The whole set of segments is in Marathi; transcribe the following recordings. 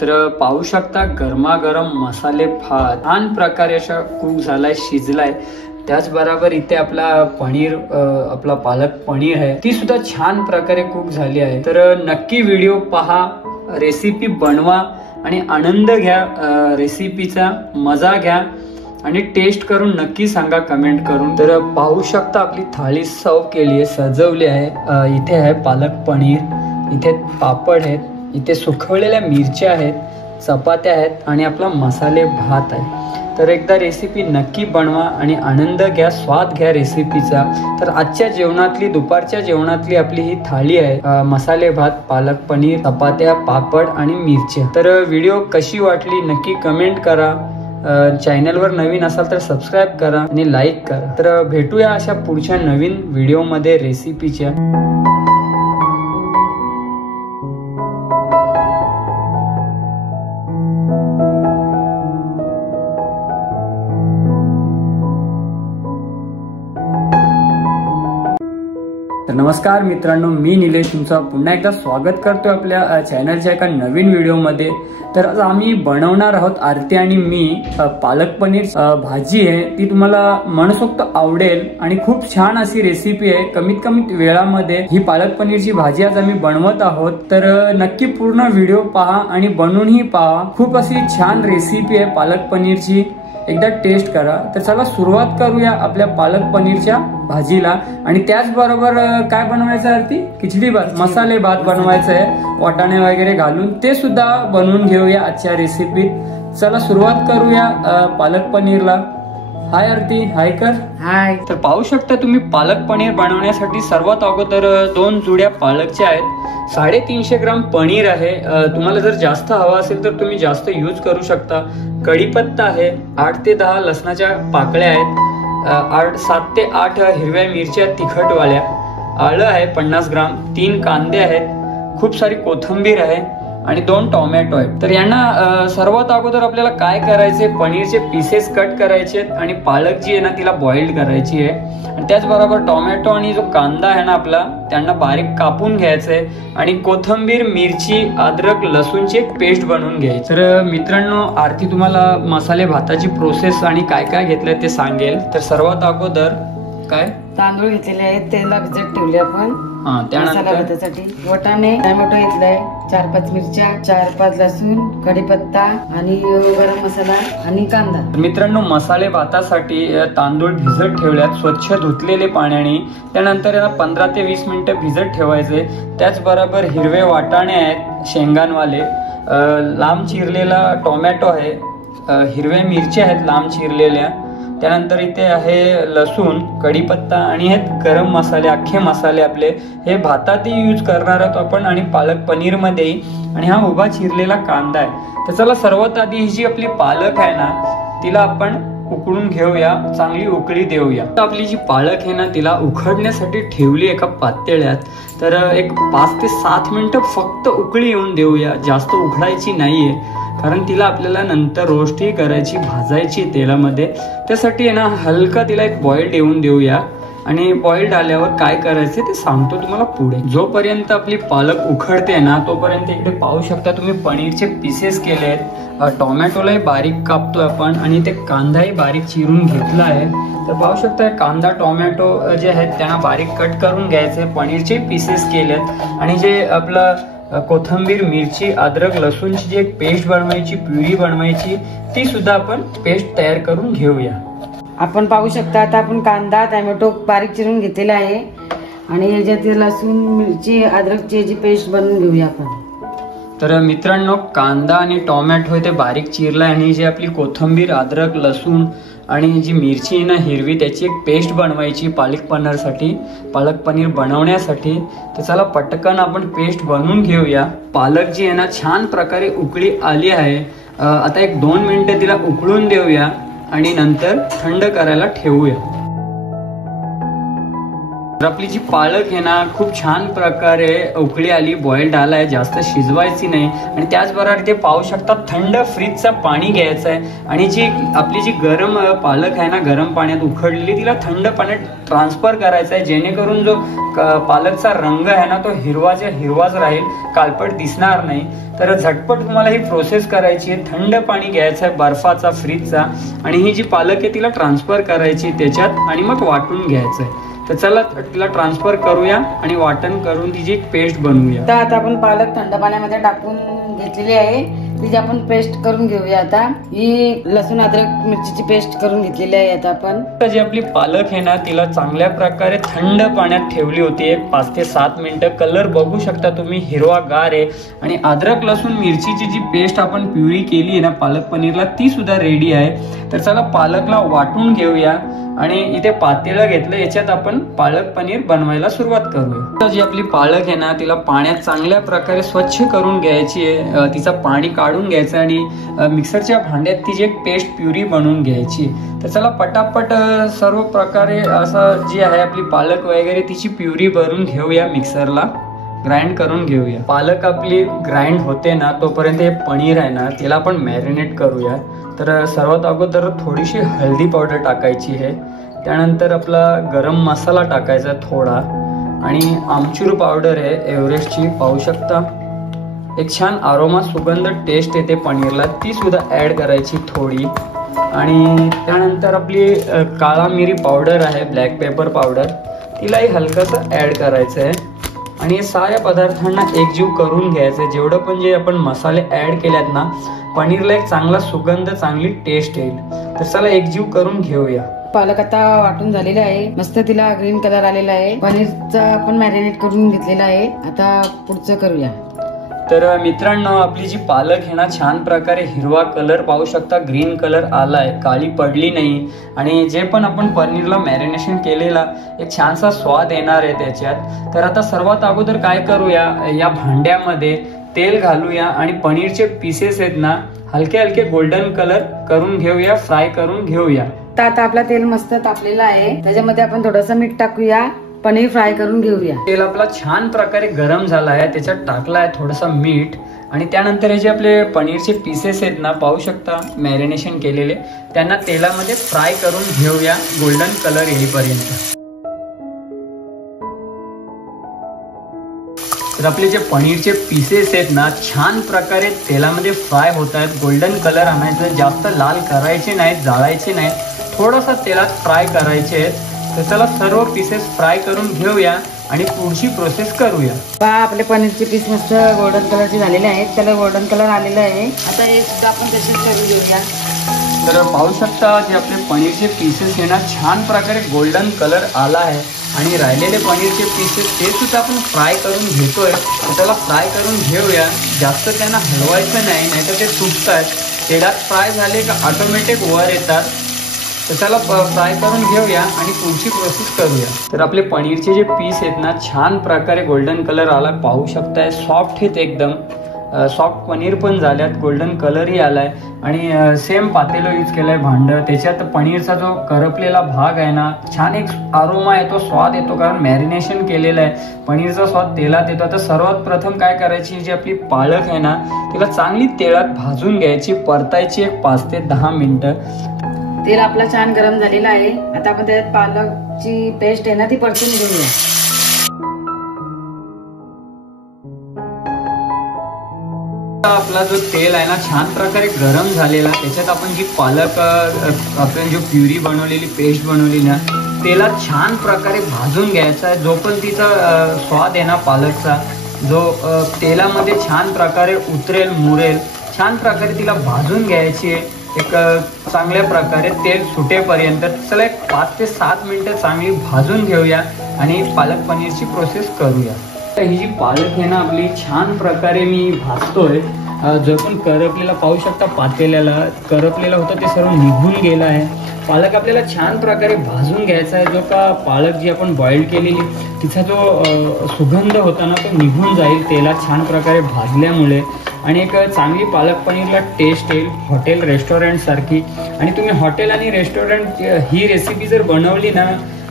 तर पाहू शकता गरमागरम मसाले भात छान प्रकारे अशा कुक झालाय, शिजलाय। त्याचबरोबर इथे आपला पनीर, आपला पालक पनीर आहे, ती सुद्धा छान प्रकारे कुक झाली आहे। तर नक्की व्हिडिओ पहा, रेसिपी बनवा आणि आनंद घ्या, रेसिपीचा मजा घ्या आणि टेस्ट करून नक्की सांगा कमेंट करून। तर पाहू शकता आपली थाळी सर्व केली आहे, सजवली आहे। इथे आहे पालक पनीर, इथे पापड आहेत, इथे सुकवलेल्या मिरच्या आहेत, चपात्या आहेत आणि आपला मसाले भात आहे। तर एकदा रेसिपी नक्की बनवा आणि आनंद घ्या, स्वाद घ्या रेसिपीचा। तर आजच्या जेवणातली, दुपारच्या जेवणातली आपली ही थाळी आहे, मसाले भात, पालक पनीर, चपात्या, पापड आणि मिरच्या। तर व्हिडिओ कशी वाटली नक्की कमेंट करा। चॅनलवर नवीन असाल तर सबस्क्राईब करा आणि लाईक करा। तर भेटूया अशा पुढच्या नवीन व्हिडिओमध्ये रेसिपीच्या। तर नमस्कार मित्रांनो, मी निलेश तुमचं पुन्हा एकदा स्वागत करतो आपल्या चॅनलच्या एका नवीन व्हिडिओमध्ये। तर आज आम्ही बनवणार आहोत, आरती आणि मी, पालक पनीर भाजी आहे। ती तुम्हाला मनसोक्त आवडेल आणि खूप छान अशी रेसिपी आहे। कमीत कमी वेळामध्ये ही पालक पनीरची भाजी आज आम्ही बनवत आहोत। तर नक्की पूर्ण व्हिडिओ पहा आणि बनवूनही पहा। खूप अशी छान रेसिपी आहे पालक पनीरची, एकदा टेस्ट करा। तर चला सुरुवात करूया आपल्या पालक पनीरच्या भाजीला। आणि त्याचबरोबर काय बनवायचं आरती? खिचडी भात, मसाले भात बनवायचं आहे, वाटाणे वगैरे घालून, ते सुद्धा बनवून घेऊया आजच्या रेसिपीत। चला सुरुवात करूया पालक पनीरला। हाय आरती, हाय कर। हाय। तर पाहू शकता तुम्ही पालक पनीर बनवण्यासाठी सर्वात अगोदर 2 जुड्या पालकच्या आहेत, 350 ग्राम पनीर आहे। तुम्हाला जर जास्त हवा असेल तर तुम्ही जास्त यूज करू शकता। कढीपत्ता आहे, 8 ते 10 लसणाच्या पाकळ्या आहेत, 7 ते 8 हिरव्या मिरच्या तिखटवाल्या, आलं आहे 50 ग्राम, 3 कांदे आहेत, खूप सारी कोथिंबीर आहे आणि 2 टोमॅटो आहेत। तर यांना सर्वात अगोदर आपल्याला काय करायचे, पनीरचे पीसेस कट करायचे आणि पालक जी आहे ना तिला बॉइल्ड करायची आहे। आणि त्याचबरोबर टोमॅटो आणि जो कांदा आहे ना आपला, त्यांना बारीक कापून घ्यायचंय आणि कोथिंबीर, मिरची, अद्रक, लसूणची एक पेस्ट बनवून घ्यायची। तर मित्रांनो, आरती तुम्हाला मसाले भाताची प्रोसेस आणि काय काय घेतलंय ते सांगेल। तर सर्वात अगोदर काय, तांदूळ घेतलेले आहेत, तेला भिजत ठेवले आपण। त्यानंतर भातासाठी वाटाणे, टोमॅटो घेतलाय, 4-5 मिरच्या, 4-5 लसूण, कढीपत्ता आणि गरम मसाला आणि कांदा। मित्रांनो, मसाले भातासाठी तांदूळ भिजत ठेवल्यात, स्वच्छ धुतलेले पाण्याने। त्यानंतर याला 15 ते 20 मिनिटं भिजत ठेवायचे। त्याचबरोबर हिरवे वाटाणे आहेत शेंगांवाले, लांब चिरलेला टोमॅटो आहे, हिरव्या मिरच्या आहेत लांब चिरलेल्या, त्यानंतर इथे आहे लसूण, कढीपत्ता आणि हे गरम मसाले, अख्खे मसाले आपले, हे भातातही यूज करणार आहोत आपण आणि पालक पनीर मध्येही। आणि हा उभा चिरलेला कांदा आहे। तर चला सर्वात आधी ही जी आपली पालक आहे ना तिला आपण उकळून घेऊया, चांगली उकळी देऊया। आपली जी पालक आहे ना तिला उकडण्यासाठी ठेवली एका पातेल्यात। तर एक 5 ते 7 मिनिटं फक्त उकळी येऊन देऊया, जास्त उकडायची नाहीये, कारण तिला आपल्याला नंतर रोस्टही करायची, भाजायची तेलामध्ये। त्यासाठी आहे ना हलका तिला एक बॉइल्ड येऊन देऊया आणि बॉइल्ड आल्यावर काय करायचे ते सांगतो तुम्हाला पुढे। जोपर्यंत आपली पालक उखडते ना तोपर्यंत इकडे पाहू शकता तुम्ही पनीरचे पीसेस केले आहेत, टोमॅटोलाही बारीक कापतोय आपण आणि ते कांदाही बारीक चिरून घेतला आहे। तर पाहू शकता कांदा, टोमॅटो जे आहेत त्यांना बारीक कट करून घ्यायचे, पनीरचे पीसेस केलेत आणि जे आपलं कोथिंबीर, मिरची, अद्रक, लसूणची जी एक पेस्ट बनवायची, प्युरी बनवायची, ती सुद्धा आपण पेस्ट तयार करून घेऊया। आपण पाहू शकता आता आपण कांदा, टोमॅटो बारीक चिरून घेतलेला आहे आणि याच्यात लसूण, मिरची, अद्रकची जी पेस्ट बनवून घेऊया आपण। तर मित्रांनो, कांदा आणि टोमॅटो ते बारीक चिरला आणि जी आपली कोथिंबीर, अद्रक, लसूण आणि जी मिरची आहे ना हिरवी, त्याची एक पेस्ट बनवायची पालक पनीर बनवण्यासाठी। तर चला पटकन आपण पेस्ट बनवून घेऊया। पालक जी आहे ना छान प्रकारे उकळी आली आहे, आता एक 2 मिनिटं तिला उकळून देऊया आणि नंतर थंड करायला ठेवूया। तर आपली जी पालक आहे ना खूप छान प्रकारे उकळी आली, बॉइल्ड आलाय, जास्त शिजवायची नाही. आणि त्याचबरोबर ते पाहू शकता थंड फ्रीजचं पाणी घ्यायचं आहे आणि जी आपली जी गरम पालक आहे ना गरम पाण्यात उखडलेली तिला थंड पाण्यात ट्रान्सफर करायचं आहे, जेणेकरून जो पालकचा रंग आहे ना तो हिरवाच राहील, काळपट दिसणार नाही. तर झटपट तुम्हाला ही प्रोसेस करायची आहे. थंड पाणी घ्यायचं आहे बर्फाचा फ्रीजचा आणि ही जी पालक आहे तिला ट्रान्सफर करायची त्याच्यात आणि मग वाटून घ्यायचं आहे. तर चला तिला ट्रान्सफर करूया आणि वाटण करून तिची एक पेस्ट बनवूया. आता आपण पालक थंड पाण्यामध्ये टाकून घेतलेली आहे, तिची आपण पेस्ट करून घेऊया. आता ही लसूण अद्रक मिरचीची पेस्ट करून घेतलेली आहे. आता आपण जी आपली पालक आहे ना तिला चांगल्या प्रकारे थंड पाण्यात ठेवली होती 5 ते 7 मिनिटं. कलर बघू शकता तुम्ही, हिरवागार आहे. आणि अद्रक लसूण मिरचीची जी पेस्ट आपण प्युरी केली आहे ना पालक पनीरला ती सुद्धा रेडी आहे. तर चला पालकला वाटून घेऊया आणि इथे पातेलं घेतलं, याच्यात आपण पालक पनीर बनवायला सुरुवात करूया. जी आपली पालक आहे ना तिला पाण्यात चांगल्या प्रकारे स्वच्छ करून घ्यायची आहे, तिचं पाणी काढून घ्यायचं आणि मिक्सरच्या भांड्यात तिची एक पेस्ट प्युरी बनवून घ्यायची. तर चला पटापट सर्व प्रकारे असं जी आहे आपली पालक वगैरे तिची प्युरी बनवून घेऊया, मिक्सरला ग्राइंड करून घेऊया. पालक आपली ग्राइंड होते ना तोपर्यंत हे पनीर आहे ना तिला आपण मॅरिनेट करूया. तर सर्वात अगोदर थोडीशी हळदी पावडर टाकायची आहे, त्यानंतर आपला गरम मसाला टाकायचा थोडा आणि आमचूर पावडर आहे एव्हरेस्टची, पाहू शकता. एक छान आरोमा सुगंध टेस्ट येते पनीरला, ती सुद्धा ॲड करायची थोडी. आणि त्यानंतर आपली काळा मिरी पावडर आहे, ब्लॅक पेपर पावडर, तिलाही हलकंसं ॲड करायचं आहे. आणि हे साऱ्या पदार्थांना एकजीव करून घ्यायचं. जेवढं पण जे आपण मसाले ॲड केल्यात ना पनीरला एक चांगला सुगंध, चांगली टेस्ट येईल. तर चला एकजीव करून घेऊया. पालक आता वाटून झालेला आहे, मस्त तिला ग्रीन कलर आलेला आहे. पनीरचा आपण मॅरिनेट करून घेतलेला आहे. आता पुढचं करूया. तर मित्रांनो आपली जी पालक आहे ना छान प्रकारे हिरवा कलर पाहू शकता, ग्रीन कलर आलाय, काळी पडली नाही. आणि जे पण आपण पनीरला मॅरिनेशन केलेला एक छानसा स्वाद येणार आहे त्याच्यात. तर आता सर्वात अगोदर काय करूया, या भांड्यामध्ये तेल घालूया आणि पनीरचे पीसेस आहेत ना हलके हलके गोल्डन कलर करून घेऊया, फ्राय करून घेऊया. तर आता आपला तेल मस्त तापलेला आहे, त्याच्यामध्ये आपण थोडंसं मीठ टाकूया, पनीर फ्राय करून घेऊया. तेल आपला छान प्रकारे गरम झाला आहे, त्याच्यात टाकला आहे थोडंसं मीठ आणि त्यानंतर हे जे आपले पनीरचे पीसेस आहेत ना पाहू शकता मॅरिनेशन केलेले, त्यांना तेलामध्ये फ्राय करून घेऊया गोल्डन कलर येईपर्यंत. तर आपले जे पनीरचे पीसेस आहेत ना छान प्रकारे तेलामध्ये फ्राय होत आहेत. गोल्डन कलर आणायचं, जास्त लाल करायचे नाहीत, जाळायचे नाहीत, थोडासा तेलात फ्राय करायचे आहेत. तर चला सर्व पीसेस फ्राय करून घेऊया आणि पुढची प्रोसेस करूया. पहा आपले पनीरचे पीस मस्त गोल्डन कलरचे झालेले आहेत, त्याला गोल्डन कलर आलेला आहे. आता हे सुद्धा आपण तसेच करून घेऊया. तर पाहू शकता जे आपले पनीरचे पीसेस आहे ना छान प्रकारे गोल्डन कलर आला आहे आणि राहिलेले पनीरचे पीसेस ते सुद्धा आपण फ्राय करून घेतोय. त्याला फ्राय करून घेऊया, जास्त त्यांना हलवायचं नाही, नाहीतर ते तुटतात. तेलात फ्राय झाले का ऑटोमॅटिक वर येतात. तर त्याला फ्राय करून घेऊया आणि पुढची प्रोसेस करूया. तर आपले पनीरचे जे पीस आहेत ना छान प्रकारे गोल्डन कलर आला, पाहू शकताय. सॉफ्ट आहेत एकदम, सॉफ्ट पनीर पण झाल्यात, गोल्डन कलरही आलाय. आणि सेम पातेलं यूज केलंय भांडं, त्याच्यात पनीरचा जो करपलेला भाग आहे ना छान एक आरोमा येतो, स्वाद येतो, कारण मॅरिनेशन केलेलं आहे. पनीरचा स्वाद तेलात येतो. आता सर्वात प्रथम काय करायची, जी आपली पालक आहे ना तिला चांगली तेलात भाजून घ्यायची, परतायची एक 5 ते 10 मिनिटं. तेल आपला छान गरम झालेला आहे. आता आपण त्यात पालकची पेस्ट आहे ना ती परतून घेऊया. आपला जो तेल आहे ना छान प्रकारे गरम झालेला, त्याच्यात आपण जी पालक आपण जो प्युरी बनवलेली पेस्ट बनवली ना तेलात छान प्रकारे भाजून घ्यायचा आहे. जो पण तिचा स्वाद आहे ना पालकचा, जो तेलामध्ये छान प्रकारे उतरेल, मुरेल, छान प्रकारे तिला भाजून घ्यायची आहे एक चांगल्या प्रकारे तेल सुटेपर्यंत. चला एक 5 ते 7 मिनिटं चांगली भाजून घेऊया आणि पालक पनीरची प्रोसेस करूया. ही जी पालक आहे ना आपली छान प्रकारे मी भाजतोय. जो पण करपलेला पाहू शकता, पातेल्याला करपलेला होता ते सर्व निघून गेला आहे. पालक आपल्याला छान प्रकारे भाजून घ्यायचा आहे. जो का पालक जी आपण बॉईल केलेली तिचा जो सुगंध होता ना तो निघून जाईल तेलात छान प्रकारे भाजल्यामुळे. आणि एक चांगली पालक पनीरला टेस्ट येईल हॉटेल रेस्टॉरंट सारखी. आणि तुम्ही हॉटेल आणि रेस्टॉरंट ही रेसिपी जर बनवली ना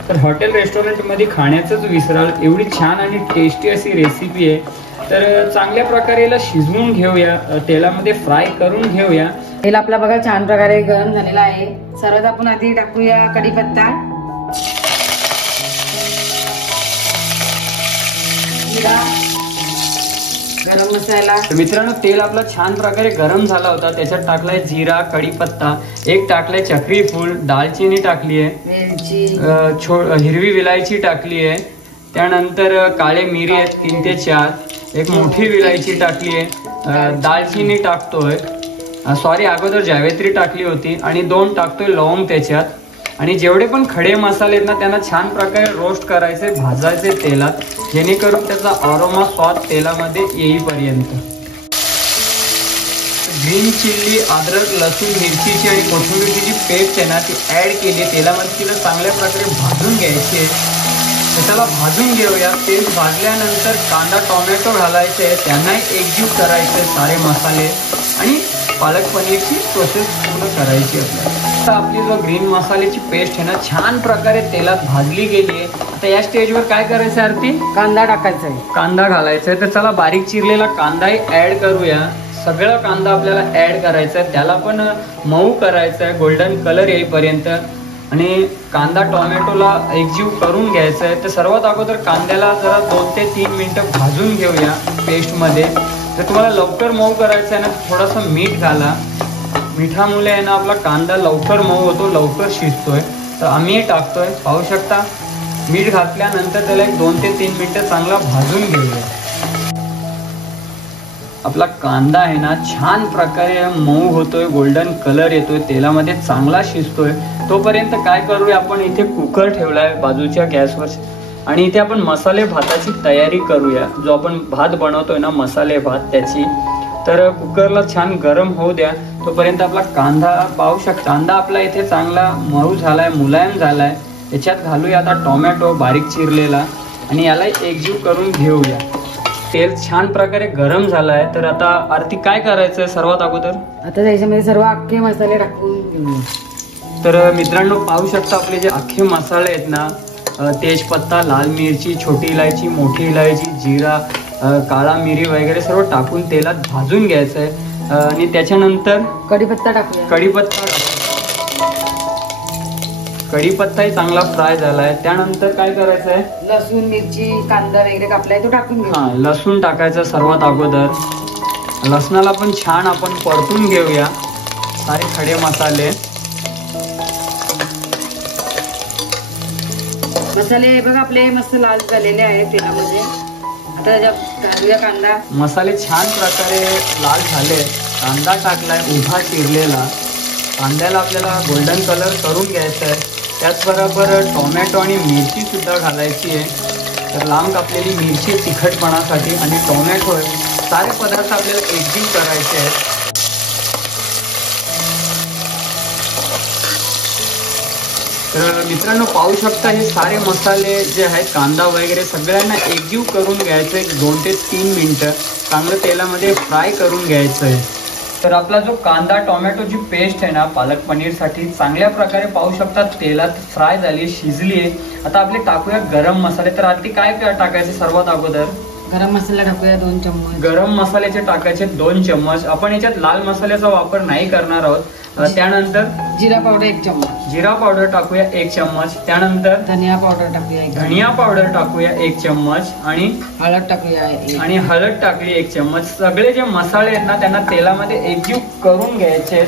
तर हॉटेल रेस्टॉरंटमध्ये खाण्याचंच विसराल एवढी छान आणि टेस्टी अशी रेसिपी आहे। तर चांगल्या प्रकारे याला शिजवून घेऊया, तेलामध्ये फ्राय करून घेऊया। तेल आपला बघा छान प्रकारे गरम झालेला आहे। सर्वात आपण आधी टाकूया कढीपत्ता, जिरा, गरम मसाला। मित्रांनो तेल आपला छान प्रकारे गरम झाला होता, त्याच्यात टाकलाय जिरा, कढीपत्ता, एक टाकलाय चक्री फूल, दालचिनी टाकली आहे, वेलची, हिरवी विलायची टाकली आहे, त्यानंतर काळे मिरी आहेत 3 ते 4, एक मोठी विलायची टाकली आहे, दालचिनी टाकतोय, सॉरी अगोदर जावेत्री टाकली होती, आणि 2 टाकतोय लवंग त्याच्यात। आणि जेवढे पण खडे मसाले आहेत ना त्यांना छान प्रकारे रोस्ट करायचे, भाजायचे तेलात, जेणेकरून त्याचा अरोमा स्वाद तेलामध्ये येईपर्यंत। ग्रीन चिल्ली, अद्रक, लसूण, मिरचीची आणि कोथिंबीरची जी पेस्ट आहे ना ती ऍड केली तेलामध्ये, तिला चांगल्या प्रकारे भाजून घ्यायची आहे। त्याला भाजून घेऊया। तेल भाजल्यानंतर कांदा, टोमॅटो घालायचे, त्यांनाही एकजीव करायचे सारे मसाले, आणि पालक पनीरची प्रोसेस पूर्ण करायची आपल्याला। आपली जो ग्रीन मसाल्याची पेस्ट आहे ना छान प्रकारे तेलात भाजली गेली आहे। आता या स्टेजवर काय करायचं आरती? कांदा टाकायचा आहे, कांदा घालायचा आहे। तर चला बारीक चिरलेला कांदाही ऍड करूया। सगळा कांदा आपल्याला ऍड करायचा आहे, त्याला पण मऊ करायचं आहे गोल्डन कलर येईपर्यंत, आणि कांदा टोमॅटोला एकजीव करून घ्यायचं आहे। तर सर्वात अगोदर कांद्याला जरा 2 ते 3 मिनिटं भाजून घेऊया पेस्टमध्ये। तर तुम्हाला लवकर मऊ करायचं आहे ना थोडासा मीठ घाला, मिठामुळे आहे ना आपला कांदा लवकर मऊ होतो, लवकर शिजतोय। तर आम्ही टाकतोय, पाहू शकता। मीठ घातल्यानंतर त्याला 2 ते 3 मिनिटं चांगला भाजून घेऊया। आपला कांदा आहे ना छान प्रकारे मऊ होतोय, गोल्डन कलर येतोय, तेलामध्ये चांगला शिजतोय। तोपर्यंत काय करूया, आपण इथे कुकर ठेवलाय बाजूच्या गॅसवर, आणि इथे आपण मसाले भाताची तयारी करूया। जो आपण भात बनवतोय ना मसाले भात त्याची, तर कुकरला छान गरम होऊ द्या। तोपर्यंत आपला कांदा पाहू शकता, कांदा आपला इथे चांगला मऊ झालाय, मुलायम झालाय। याच्यात घालूया आता टोमॅटो बारीक चिरलेला, आणि याला एकजीव करून घेऊया। तेल छान प्रकारे गरम झालाय। तर आता आरती काय करायचंय सर्वात अगोदर? आता त्याच्यामध्ये सर्व अख्खे मसाले टाकून घेऊया। तर मित्रांनो पाहू शकता आपले जे अख्खे मसाले आहेत ना, तेजपत्ता, लाल मिरची, छोटी इलायची, मोठी इलायची, जिरा, काळा मिरी वगैरे सर्व टाकून तेलात भाजून घ्यायचं आहे। आणि त्याच्यानंतर कढीपत्ता टाकूया, कढीपत्ताही चांगला फ्राय झालाय। त्यानंतर काय करायचं आहे, लसूण, मिरची, कांदा वगैरे कापलाय तो टाकून घेऊ। लसूण टाकायचं सर्वात अगोदर। लसणाला पण छान आपण परतून घेऊया सारे खडे मसाले। मसाले बघा आपले मस्त लाल झालेले आहेत तेलामध्ये। आता त्याच्यात घालूया कांदा। मसाले छान प्रकारे लाल झाले, कांदा टाकलाय उभा चिरलेला, कांद्याला आपल्याला गोल्डन कलर करून घ्यायचा आहे। त्याचबरोबर टोमॅटो आणि मिरची सुद्धा घालायची आहे। तर लांब कापलेली मिरची तिखटपणासाठी, आणि टोमॅटो आहे, सारे पदार्थ आपल्याला एकजीव करायचे आहेत। तर मित्रांनो पाहू शकता हे सारे मसाले जे आहेत, कांदा वगैरे सगळ्यांना एकजीव करून घ्यायचं आहे। 2 ते 3 मिनिटं चांगलं तेलामध्ये फ्राय करून घ्यायचं आहे। तर आपला जो कांदा टोमॅटोची पेस्ट आहे ना पालक पनीरसाठी चांगल्या प्रकारे पाहू शकता तेलात फ्राय झाली, शिजली आहे। आता आपले टाकूया गरम मसाले। तर आधी काय टाकायचे सर्वात अगोदर? गरम मसाला टाकूया 2 चम्मच। गरम मसाल्याचे टाकायचे 2 चम्मच। आपण याच्यात लाल मसाल्याचा वापर नाही करणार आहोत। त्यानंतर जिरा पावडर 1 चम्मच, जिरा पावडर टाकूया 1 चम्मच। त्यानंतर धनिया पावडर टाकूया, धनिया पावडर टाकूया 1 चम्मच, आणि हळद टाकूया, आणि हळद टाकली 1 चम्मच। सगळे जे मसाले आहेत ना त्यांना तेलामध्ये एकजीव करून घ्यायचे।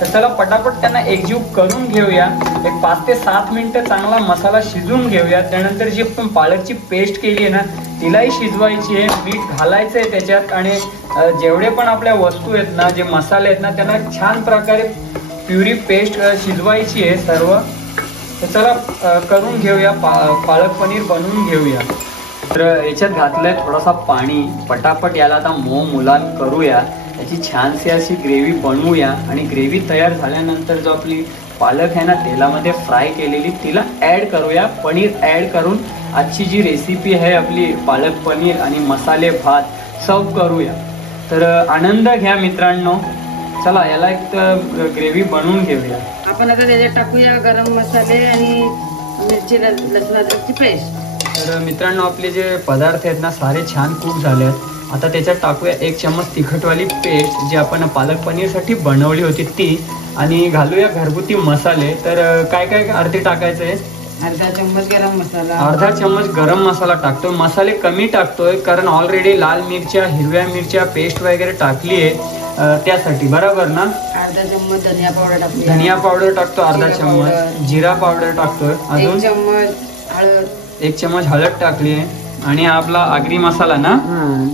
तर चला पटापट त्यांना एकजीव करून घेऊया। एक 5 ते 7 मिनिटं चांगला मसाला शिजून घेऊया। त्यानंतर जी आपण पालकची पेस्ट केली आहे ना तिलाही शिजवायची आहे, मीठ घालायचं आहे त्याच्यात, आणि जेवढे पण आपल्या वस्तू आहेत ना, जे मसाले आहेत ना त्यांना छान प्रकारे प्युरी पेस्ट शिजवायची आहे सर्व। तर चला करून घेऊया, पालक पनीर बनवून घेऊया। तर याच्यात घातलंय थोडासा पाणी, पटापट याला आता मऊ मुलान करूया, याची छानशी अशी ग्रेव्ही बनवूया। आणि ग्रेव्ही तयार झाल्यानंतर जो आपली पालक आहे ना तेलामध्ये फ्राय केलेली तिला ऍड करूया, पनीर ऍड करून आजची जी रेसिपी आहे आपली पालक पनीर आणि मसाले भात सर्व करूया। तर आनंद घ्या मित्रांनो। चला याला एक ग्रेव्ही बनवून घेऊया। आपण आता त्याच्यात टाकूया गरम मसाले आणि मिरची लसूण अद्रकची पेस्ट. तर मित्रांनो आपले जे पदार्थ आहेत ना सारे छान कुक झाले आहेत. आता त्याच्यात टाकूया 1 चम्मच तिखटवाली पेस्ट जी आपण पालक पनीरसाठी बनवली होती ती, आणि घालूया घरगुती मसाले. तर काय काय आरती टाकायचं आहे? अर्धा चम्मच गरम मसाला. अर्धा चम्मच गरम मसाला टाकतोय. मसाले कमी टाकतोय कारण ऑलरेडी लाल मिरच्या, हिरव्या मिरच्या पेस्ट वगैरे टाकली आहे त्यासाठी, बरोबर ना. अर्धा चम्मच धनिया पावडर टाकतो. धनिया पावडर टाकतो अर्धा चम्मच. जिरा पावडर टाकतोय. अजून 1 चम्मच हळद. 1 चम्मच हळद टाकली आहे. आणि आपला आगरी मसाला ना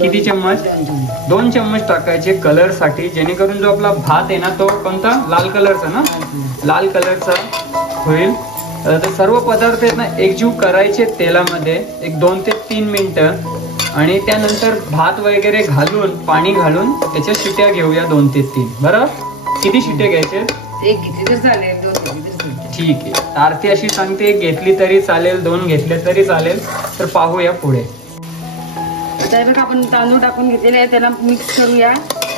किती चम्मच? 2 चम्मच टाकायचे कलर साठी, जेणेकरून जो आपला भात आहे ना तो कोणता लाल कलरचा ना, लाल कलरचा होईल. तर सर्व पदार्थ आहेत ना एकजीव करायचे तेलामध्ये 2 ते 3 मिनिटं, आणि त्यानंतर भात वगैरे घालून पाणी घालून त्याच्या शिट्या घेऊया 2 ते 3. बरोबर? किती शिट्या घ्यायचे? 1 घेतली तर चालेल, 2 घेतली तर चालेल. ठीक आहे. आरती अशी सांगते 1 घेतली तरी चालेल, 2 घेतले तरी चालेल. तर पाहूया पुढे. त्यावेळी आपण तांदूळ टाकून घेतलेले आहे, त्याला मिक्स करूया.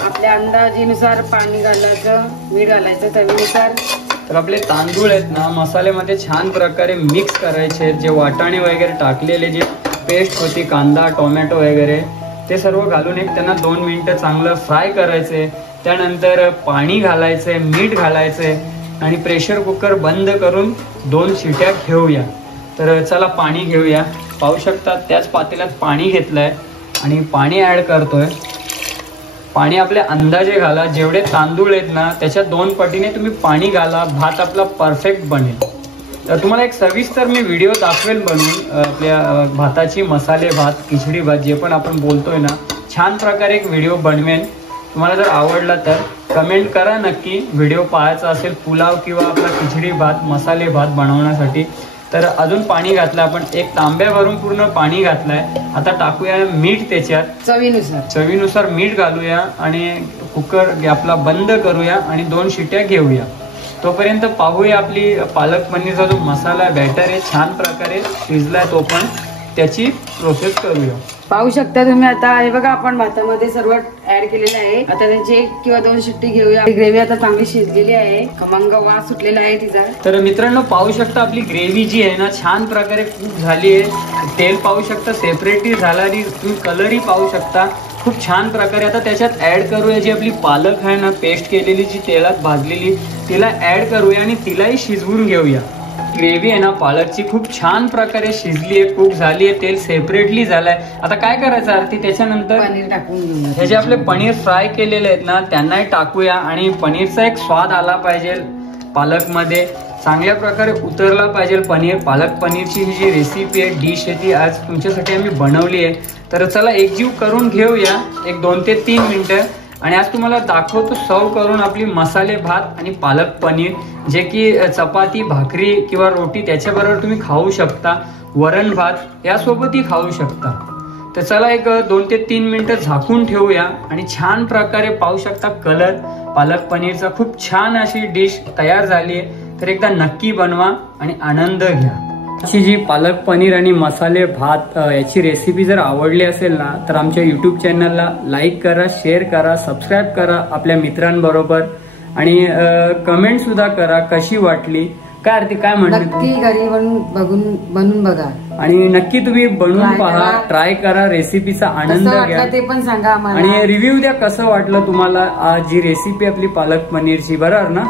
आपल्या अंदाजीनुसार पाणी घालायचं, मीठ घालायचं चवीनुसार. तर आपले तांदूळ आहेत ना मसाल्यामध्ये छान प्रकारे मिक्स करायचे. जे वाटाणे वगैरे टाकलेले जे पेस्ट होती, कांदा टोमॅटो वगैरे, ते सर्व घालून त्यांना 2 मिनिटं चांगलं फ्राय करायचे. त्यानंतर पाणी घालायचे, मीठ घालायचे, आणि प्रेशर कुकर बंद करून 2 शिट्या घेऊया. तर चला पाणी घेऊया. पाहू शकता त्याच पातेल्यात पाणी घेतलंय आणि पाणी ऍड करतोय. पाणी आपल्या अंदाजे घाला. जेवढे तांदूळ आहेत ना त्याच्या 2 पटीने तुम्ही पाणी घाला. भात आपला परफेक्ट बनेल. तर तुम्हाला एक सविस्तर मी व्हिडिओ दाखवेल बनवून आपल्या भाताची, मसाले भात, खिचडी भात जे पण आपण बोलतोय ना, छान प्रकारे एक व्हिडिओ बनवेन. तुम्हाला जर आवडला तर कमेंट करा नक्की. व्हिडिओ पाहायचा असेल पुलाव किंवा आपला खिचडी भात, मसाले भात बनवण्यासाठी. तर अजून पाणी घातलं आपण, 1 तांब्यावरून पूर्ण पाणी घातलंय. आता टाकूया मीठ त्याच्यात चवीनुसार मीठ घालूया, आणि कुकर आपला बंद करूया आणि 2 शिट्या घेऊया. तोपर्यंत पाहूया आपली पालक पनीरचा जो मसाला बॅटर आहे छान प्रकारे शिजलाय, तो पण त्याची प्रोसेस करूया. पाहू शकता तुम्ही. आता हे बघा आपण भातामध्ये सर्व ऍड केलेलं आहे. आता त्याची 1 किंवा 2 शिट्टी घेऊया. ग्रेव्ही आता चांगली शिजलेली आहे, खमंग वास सुटलेला आहे तिचा. तर मित्रांनो पाहू शकता आपली ग्रेव्ही जी आहे ना छान प्रकारे कुक झाली आहे. तेल पाहू शकता सेपरेटली झालेली, तुम्ही कलरही पाहू शकता खूप छान प्रकारे. आता त्याच्यात ऍड करूया जी आपली पालक आहे ना पेस्ट केलेली, जी तेलात भाजलेली, तिला ऍड करूया आणि तिलाही शिजवून घेऊया. ग्रेव्ही आहे ना पालकची खूप छान प्रकारे शिजली आहे, कुक झाली आहे, तेल सेपरेटली झालंय. आता काय करायचं आरती? त्याच्यानंतर पनीर टाकून घेऊया. हे जे आपले पनीर फ्राय केलेले आहेत ना त्यांनाही टाकूया, आणि पनीरचा एक स्वाद आला पाहिजे पालकमध्ये, चांगल्या प्रकारे उतरला पाहिजे पनीर. पालक पनीरची ही जी रेसिपी आहे, डिश आहे, ती आज तुमच्यासाठी आम्ही बनवली आहे. तर चला एकजीव करून घेऊया 2 ते 3 मिनिटं, आणि आज तुम्हाला दाखवतो सर्व करून आपली मसाले भात आणि पालक पनीर, जे की चपाती, भाकरी किंवा रोटी त्याच्याबरोबर तुम्ही खाऊ शकता. वरण भात यासोबतही खाऊ शकता. तर चला 2 ते 3 मिनिटं झाकून ठेवूया, आणि छान प्रकारे पाहू शकता कलर पालक पनीरचा खूप छान अशी डिश तयार झाली आहे. तर एकदा नक्की बनवा आणि आनंद घ्या. अशी जी पालक पनीर आणि मसाले भात याची रेसिपी जर आवडली असेल ना तर आमच्या यूट्यूब चॅनलला लाईक करा, शेअर करा, सबस्क्राईब करा आपल्या मित्रांबरोबर, आणि कमेंट सुद्धा करा कशी वाटली. काय आरती काय म्हणते? नक्की घरी बनवून बघा, आणि नक्की तुम्ही बनवून पहा, ट्राय करा, रेसिपीचा आनंद घ्या, ते पण सांगा आम्हाला, आणि रिव्ह्यू द्या कसं वाटलं तुम्हाला जी रेसिपी आपली पालक पनीरची. बरोबर ना?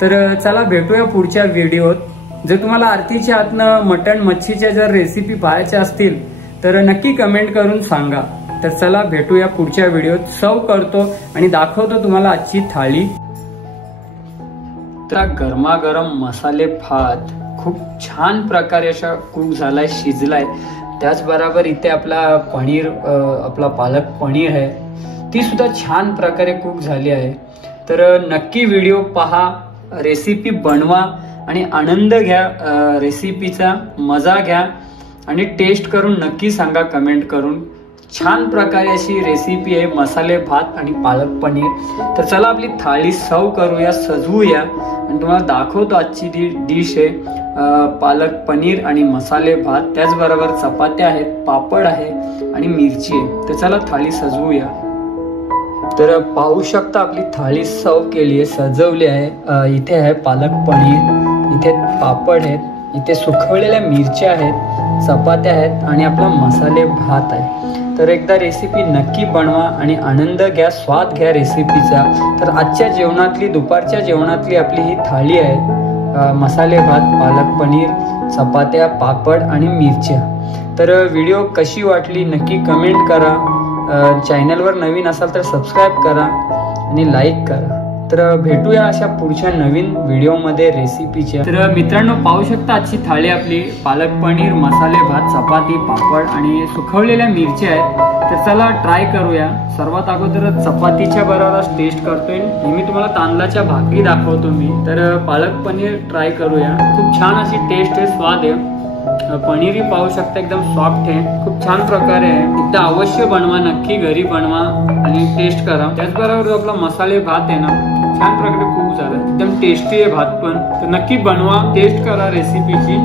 तर चला भेटूया पुढच्या व्हिडिओत. जर तुम्हाला आरतीच्या हातनं मटण, मच्छीच्या जर रेसिपी पाहायच्या असतील तर नक्की कमेंट करून सांगा. तर चला भेटूया पुढच्या व्हिडिओत. सर्व करतो आणि दाखवतो तुम्हाला आजची थाळी. तर गरमागरम मसाले भात खूप छान प्रकारे अशा कुक झालाय, शिजलाय. त्याचबरोबर इथे आपला पनीर, आपला पालक पनीर आहे, ती सुद्धा छान प्रकारे कुक झाली आहे. तर नक्की व्हिडिओ पहा, रेसिपी बनवा आणि आनंद घ्या, रेसिपीचा मजा घ्या, आणि टेस्ट करून नक्की सांगा कमेंट करून. छान प्रकारे अशी रेसिपी आहे मसाले भात आणि पालक पनीर. तर चला आपली थाळी सर्व करूया, सजवूया, आणि तुम्हाला दाखवतो आजची जी डिश आहे पालक पनीर आणि मसाले भात. त्याचबरोबर चपात्या आहेत, पापड आहे आणि मिरची आहे. तर चला थाळी सजवूया. तर पाहू शकता आपली थाळी सर्व केली आहे, सजवली आहे. इथे आहे पालक पनीर, इथे पापड आहेत, इथे सुकवलेल्या मिरच्या आहेत, चपात्या आहेत आणि आपला मसाले भात आहे. तर एकदा रेसिपी नक्की बनवा आणि आनंद घ्या, स्वाद घ्या रेसिपीचा. तर आजच्या जेवणातली, दुपारच्या जेवणातली आपली ही थाळी आहे. मसाले भात, पालक पनीर, चपात्या, पापड आणि मिरच्या. तर व्हिडिओ कशी वाटली नक्की कमेंट करा. चॅनलवर नवीन असाल तर सबस्क्राईब करा आणि लाईक करा. तर भेटूया अशा पुढच्या नवीन व्हिडिओमध्ये रेसिपीच्या. तर मित्रांनो, पाहू शकता आजची थाळी आपली पालक पनीर, मसाले भात, चपाती, पापड आणि सुकवलेल्या मिरच्या आहेत. तर चला ट्राय करूया. सर्वात अगोदर चपातीच्या बरोबरच टेस्ट करतोय. मी तुम्हाला तांदळाच्या भाकरी दाखवतो मी. तर पालक पनीर ट्राय करूया. खूप छान अशी टेस्ट आहे, स्वाद आहे. पनीरही पाहू शकता एकदम सॉफ्ट आहे, खूप छान प्रकारे आहे. एकदा अवश्य बनवा, नक्की घरी बनवा आणि टेस्ट करा. त्याचबरोबर आपला मसाले भात आहे ना, छान प्रकारे खूप झालं, एकदम टेस्टी आहे भात पण. तर नक्की बनवा, टेस्ट करा रेसिपीची.